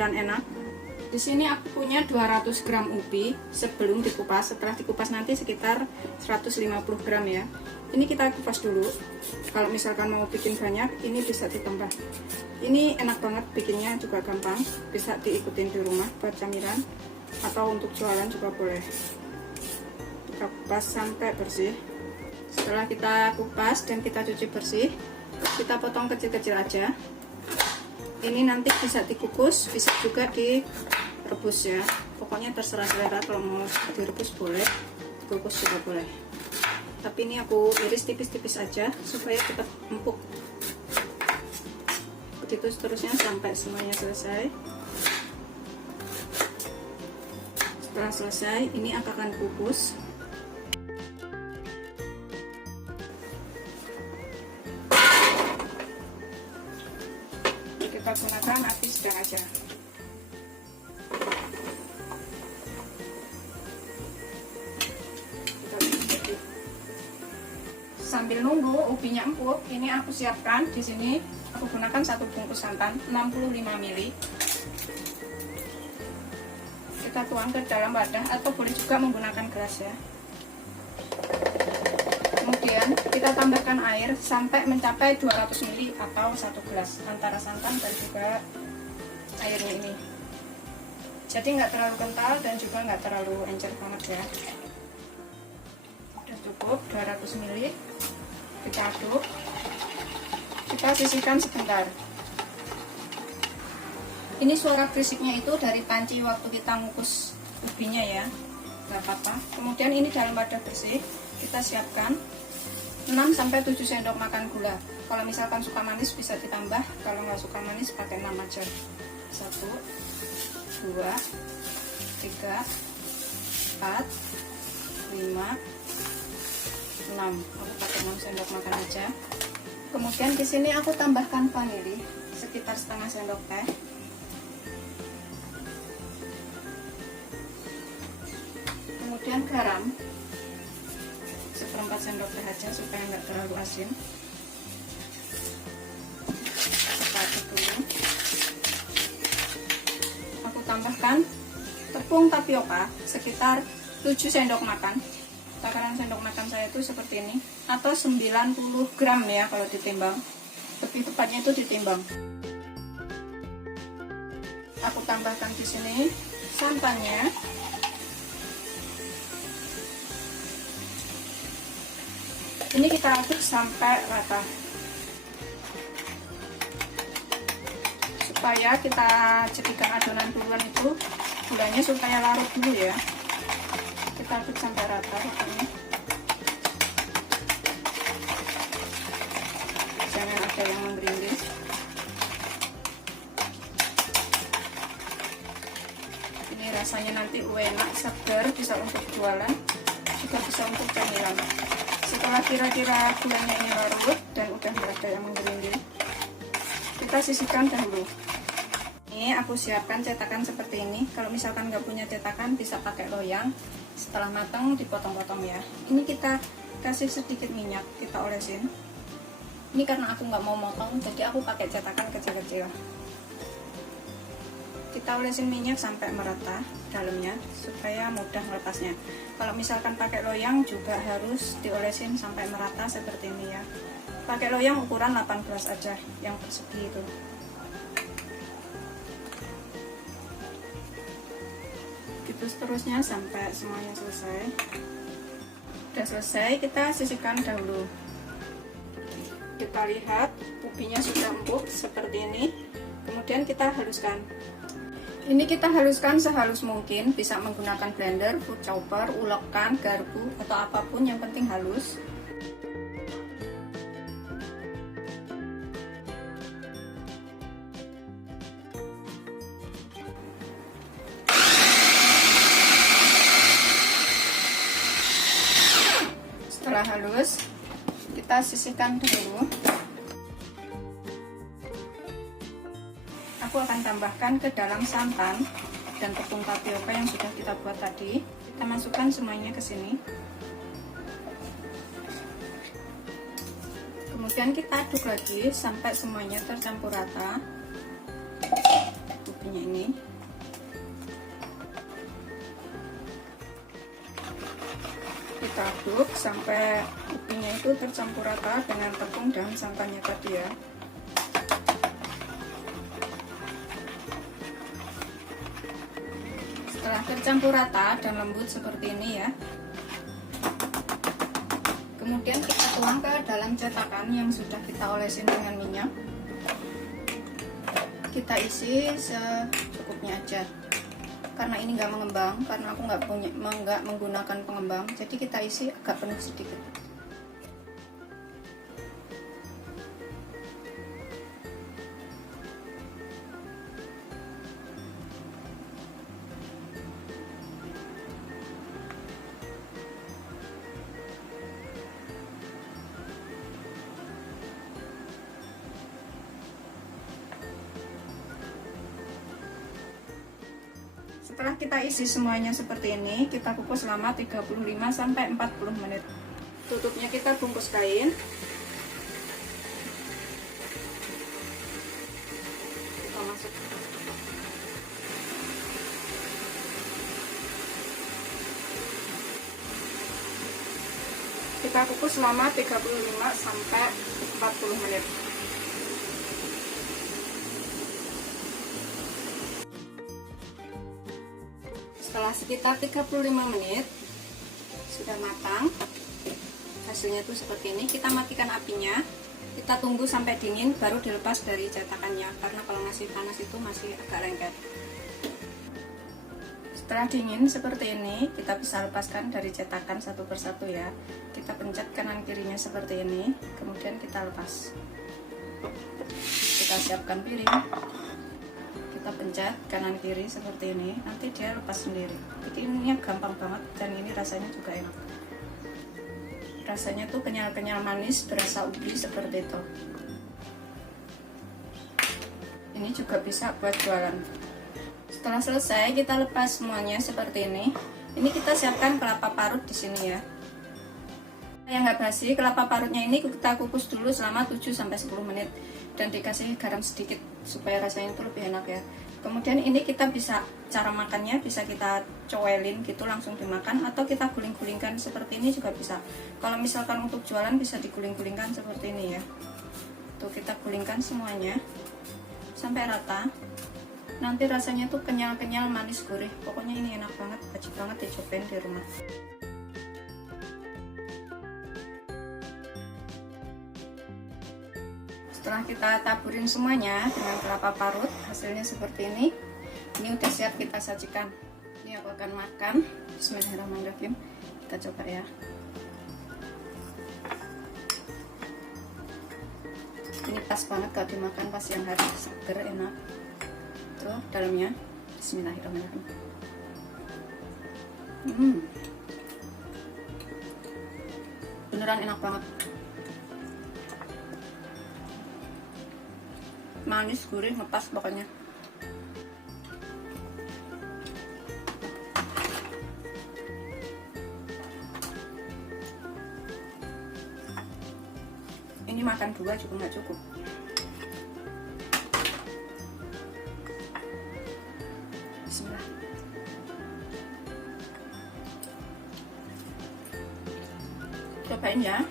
camilan enak. Di sini aku punya 200 gram ubi sebelum dikupas. Setelah dikupas nanti sekitar 150 gram ya. Ini kita kupas dulu. Kalau misalkan mau bikin banyak, ini bisa ditambah. Ini enak banget bikinnya, juga gampang. Bisa diikutin di rumah buat camilan atau untuk jualan juga boleh. Kita kupas sampai bersih. Setelah kita kupas dan kita cuci bersih, kita potong kecil-kecil aja. Ini nanti bisa dikukus, bisa juga direbus ya. Pokoknya terserah selera, kalau mau direbus boleh, dikukus juga boleh. Tapi ini aku iris tipis-tipis aja supaya cepat empuk. Begitu seterusnya sampai semuanya selesai. Setelah selesai, ini aku akan kukus. Kita gunakan api sedang aja. Sambil nunggu ubinya empuk, ini aku siapkan di sini. Aku gunakan 1 bungkus santan 65 ml. Kita tuang ke dalam wadah atau boleh juga menggunakan gelas ya. Kemudian kita tambahkan air sampai mencapai 200 ml atau 1 gelas antara santan dan juga airnya ini. Jadi nggak terlalu kental dan juga nggak terlalu encer banget ya. Udah cukup 200 ml. Kita aduk, kita sisihkan sebentar. Ini suara berisiknya itu dari panci waktu kita ngukus ubinya ya, nggak apa-apa. Kemudian ini dalam wadah bersih, kita siapkan 6-7 sendok makan gula. Kalau misalkan suka manis bisa ditambah, kalau nggak suka manis pakai 6 aja. 1, 2, 3, 4, 5, 6. Aku pakai 6 sendok makan aja. Kemudian di sini aku tambahkan vanili sekitar setengah sendok teh. Kemudian garam 1/4 sendok teh aja supaya nggak terlalu asin. Kita aduk dulu. Aku tambahkan tepung tapioka sekitar 7 sendok makan. Takaran sendok makan saya itu seperti ini, atau 90 gram ya kalau ditimbang. Lebih tepatnya itu ditimbang. Aku tambahkan di sini santannya. Ini kita aduk sampai rata. Supaya kita jadikan adonan duluan itu gulanya supaya larut dulu ya. Kita aduk sampai rata pokoknya. Jangan ada yang menggerindis. Ini rasanya nanti enak, segar, bisa untuk jualan, juga bisa untuk camilan. Setelah kira-kira gulanya ini larut dan udah nggak ada yang menggerindis, kita sisihkan dahulu. Ini aku siapkan cetakan seperti ini. Kalau misalkan nggak punya cetakan bisa pakai loyang. Setelah matang dipotong-potong ya. Ini kita kasih sedikit minyak, kita olesin. Ini karena aku nggak mau motong, jadi aku pakai cetakan kecil-kecil. Kita olesin minyak sampai merata dalamnya supaya mudah melepasnya. Kalau misalkan pakai loyang juga harus diolesin sampai merata seperti ini ya. Pakai loyang ukuran 18 aja, yang persegi itu. Terus seterusnya sampai semuanya selesai. Udah selesai, kita sisihkan dahulu. Kita lihat ubinya sudah empuk seperti ini. Kemudian kita haluskan. Ini kita haluskan sehalus mungkin, bisa menggunakan blender, food chopper, ulekan, garpu, atau apapun yang penting halus. Setelah halus, kita sisihkan dulu. Aku akan tambahkan ke dalam santan dan tepung tapioka yang sudah kita buat tadi. Kita masukkan semuanya ke sini. Kemudian kita aduk lagi sampai semuanya tercampur rata. Ubinya ini. Kita aduk sampai ubinya itu tercampur rata dengan tepung dan santannya tadi ya. Setelah tercampur rata dan lembut seperti ini ya, kemudian kita tuang ke dalam cetakan yang sudah kita olesin dengan minyak. Kita isi secukupnya aja, karena ini nggak mengembang, karena aku nggak menggunakan pengembang, jadi kita isi agak penuh sedikit. Setelah kita isi semuanya seperti ini, kita kukus selama 35-40 menit. Tutupnya kita bungkus kain. Kita masuk. Kita kukus selama 35-40 menit. Setelah sekitar 35 menit sudah matang, hasilnya tuh seperti ini. Kita matikan apinya, kita tunggu sampai dingin baru dilepas dari cetakannya, karena kalau masih panas itu masih agak lengket. Setelah dingin seperti ini, kita bisa lepaskan dari cetakan satu persatu ya. Kita pencet kanan kirinya seperti ini, kemudian kita lepas. Kita siapkan piring, kita pencet kanan kiri seperti ini, nanti dia lepas sendiri. Bikinnya gampang banget dan ini rasanya juga enak. Rasanya tuh kenyal-kenyal manis, berasa ubi seperti itu. Ini juga bisa buat jualan. Setelah selesai kita lepas semuanya seperti ini. Ini kita siapkan kelapa parut di sini ya. Yang nggak basi, kelapa parutnya ini kita kukus dulu selama 7-10 menit dan dikasih garam sedikit supaya rasanya itu lebih enak ya. Kemudian ini kita bisa, cara makannya bisa kita coelin gitu langsung dimakan, atau kita guling-gulingkan seperti ini juga bisa. Kalau misalkan untuk jualan bisa diguling-gulingkan seperti ini ya. Tuh kita gulingkan semuanya sampai rata. Nanti rasanya tuh kenyal-kenyal manis gurih. Pokoknya ini enak banget, wajib banget dicobain di rumah. Setelah kita taburin semuanya dengan kelapa parut, hasilnya seperti ini. Ini udah siap kita sajikan. Ini aku akan makan. Bismillahirrahmanirrahim. Kita coba ya. Ini pas banget kalau dimakan pas siang hari, seger, enak. Tuh dalamnya. Bismillahirrahmanirrahim. Beneran enak banget. Manis, gurih, ngepas pokoknya. Ini makan dua juga nggak cukup. Bismillah. Cobain ya.